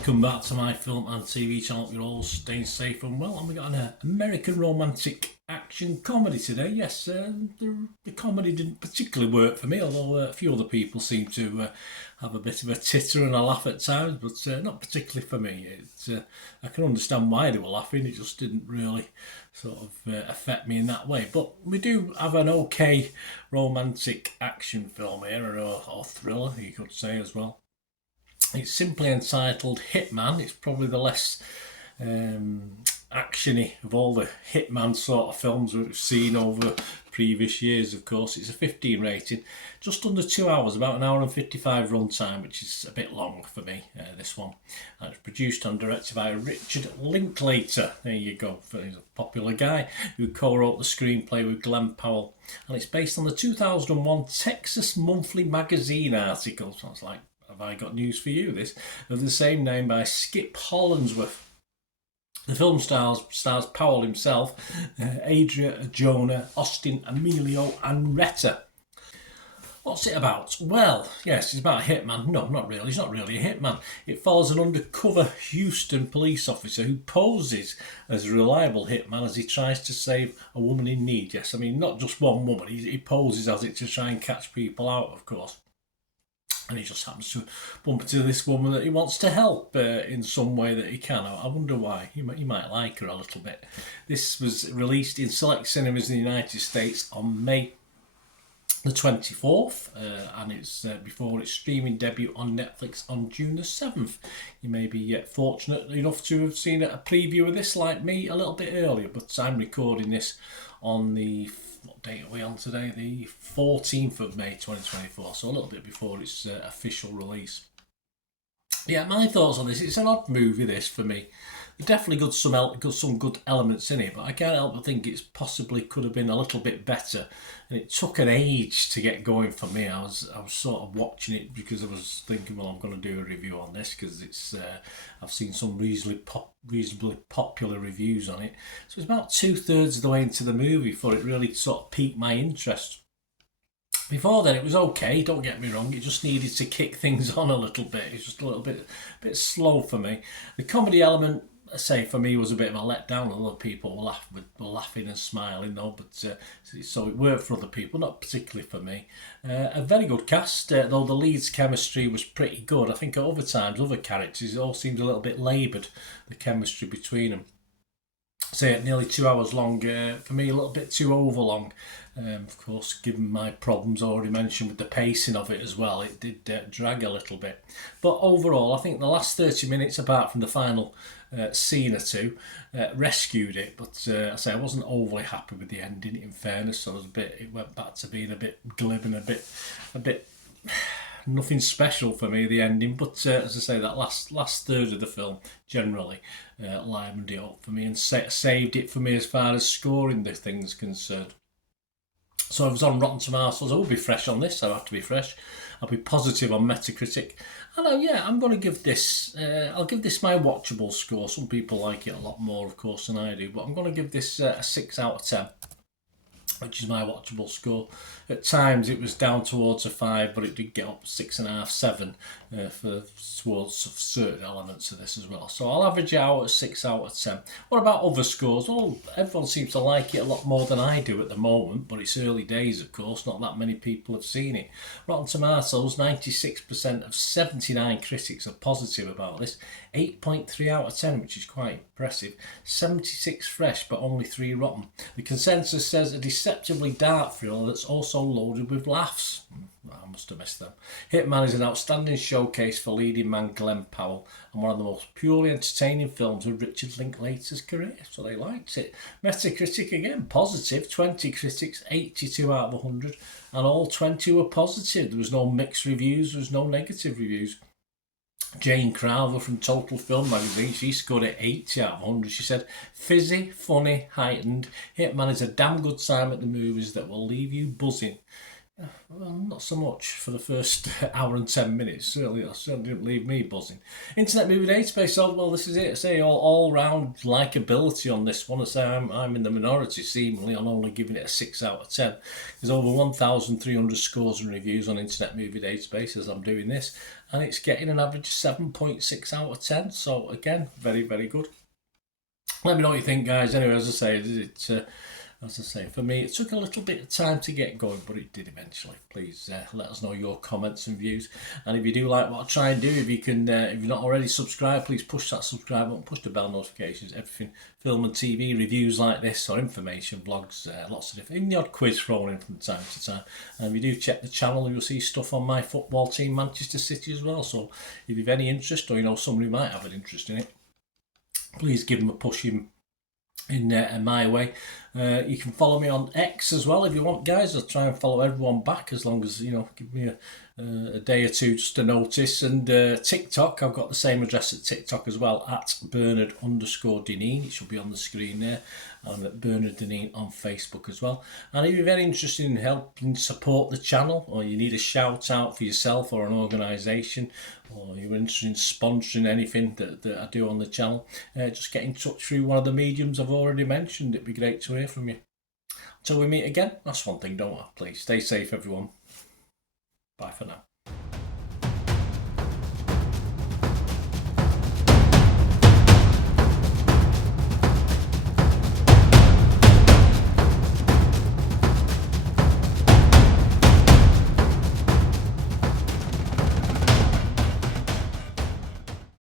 welcome back to my film and TV channel. You're all staying safe and well. And we got an American romantic action comedy today. Yes, the comedy didn't particularly work for me, although a few other people seem to have a bit of a titter and a laugh at times, but not particularly for me. I can understand why they were laughing, it just didn't really sort of affect me in that way. But we do have an okay romantic action film here, or thriller, you could say as well. It's simply entitled Hitman. It's probably the less actiony of all the Hitman sort of films we've seen over previous years, of course. It's a 15 rating, just under 2 hours, about an hour and 55 runtime, which is a bit long for me, this one. And it's produced and directed by Richard Linklater. There you go. He's a popular guy who co-wrote the screenplay with Glenn Powell. And it's based on the 2001 Texas Monthly Magazine article. Sounds like, have I got news for you, this, of the same name by Skip Hollandsworth. The film stars Powell himself, Adria, Jonah, Austin, Emilio and Retta. What's it about? Well, yes, it's about a hitman. No, not really. He's not really a hitman. It follows an undercover Houston police officer who poses as a reliable hitman as he tries to save a woman in need. Yes, I mean, not just one woman. He poses as it to try and catch people out, of course. And he just happens to bump into this woman that he wants to help in some way that he can. I wonder why. You might like her a little bit. This was released in select cinemas in the United States on May the 24th, and it's before its streaming debut on Netflix on June the 7th. You may be fortunate enough to have seen a preview of this, like me, a little bit earlier, but I'm recording this on the, what date are we on today? The 14th of May 2024, so a little bit before its official release. Yeah, my thoughts on this, it's an odd movie, this, for me. Definitely got some good elements in it, but I can't help but think it's possibly could have been a little bit better. And it took an age to get going for me. I was sort of watching it because I was thinking, well, I'm going to do a review on this because it's I've seen some reasonably popular reviews on it. So it's about 2/3 of the way into the movie before it really sort of piqued my interest. Before then, it was okay, don't get me wrong, it just needed to kick things on a little bit. It's just a little bit slow for me. The comedy element, I say, for me was a bit of a letdown. A lot of people were laughing and smiling though, but so it worked for other people, not particularly for me. A very good cast, though the lead's chemistry was pretty good. I think at other times, other characters, it all seemed a little bit laboured, the chemistry between them. Say at nearly 2 hours long, for me a little bit too overlong. Of course, given my problems already mentioned with the pacing of it as well, it did drag a little bit. But overall, I think the last 30 minutes, apart from the final scene or two, rescued it. But I say I wasn't overly happy with the ending. In fairness, so it went back to being a bit glib and a bit nothing special for me, the ending. But as I say, that last third of the film generally livened it up for me and saved it for me as far as scoring the thing's concerned. So I was on Rotten Tomatoes. I will be fresh on this. I have to be fresh. I'll be positive on Metacritic. And yeah, I'm going to give this, I'll give this my watchable score. Some people like it a lot more, of course, than I do. But I'm going to give this a 6 out of 10, which is my watchable score. At times it was down towards a 5, but it did get up 6.5, 7 towards certain elements of this as well. So I'll average it out at 6 out of 10. What about other scores? Well, everyone seems to like it a lot more than I do at the moment, but it's early days, of course. Not that many people have seen it. Rotten Tomatoes, 96% of 79 critics are positive about this. 8.3 out of 10, which is quite impressive. 76 fresh, but only 3 rotten. The consensus says a deceptively dark thriller that's also loaded with laughs. I must have missed them. Hitman is an outstanding showcase for leading man Glenn Powell and one of the most purely entertaining films of Richard Linklater's career. So they liked it. Metacritic again, positive. 20 critics, 82 out of 100, and all 20 were positive. There was no mixed reviews, there was no negative reviews. Jane Crowther from Total Film Magazine, she scored it 80 out of 100. She said, fizzy, funny, heightened. Hitman is a damn good time at the movies that will leave you buzzing. Well, not so much for the first hour and 10 minutes. Certainly didn't leave me buzzing. Internet Movie Database. So, well, this is it. I say all round likability on this one. I say I'm in the minority, seemingly, on only giving it a 6 out of 10. There's over 1,300 scores and reviews on Internet Movie Database as I'm doing this, and it's getting an average of 7.6 out of 10. So, again, very, very good. Let me know what you think, guys. Anyway, as I say, for me, it took a little bit of time to get going, but it did eventually. Please let us know your comments and views. And if you do like what I try and do, if you're not already subscribed, please push that subscribe button, push the bell notifications, everything, film and TV reviews like this, or information, vlogs, lots of different, even the odd quiz thrown in from time to time. And if you do check the channel, you'll see stuff on my football team, Manchester City, as well. So if you've any interest, or you know somebody who might have an interest in it, please give them a push in my way. You can follow me on X as well if you want, guys. I'll try and follow everyone back, as long as give me a day or two just to notice. And TikTok, I've got the same address at TikTok as well, at Bernard_Deneen. It should be on the screen there. I'm at Bernard Deneen on Facebook as well. And if you're very interested in helping support the channel, or you need a shout out for yourself or an organisation, or you're interested in sponsoring anything that I do on the channel, just get in touch through one of the mediums I've already mentioned. It'd be great to hear from you. Until we meet again, that's one thing, don't I? Please stay safe, everyone. Bye for now.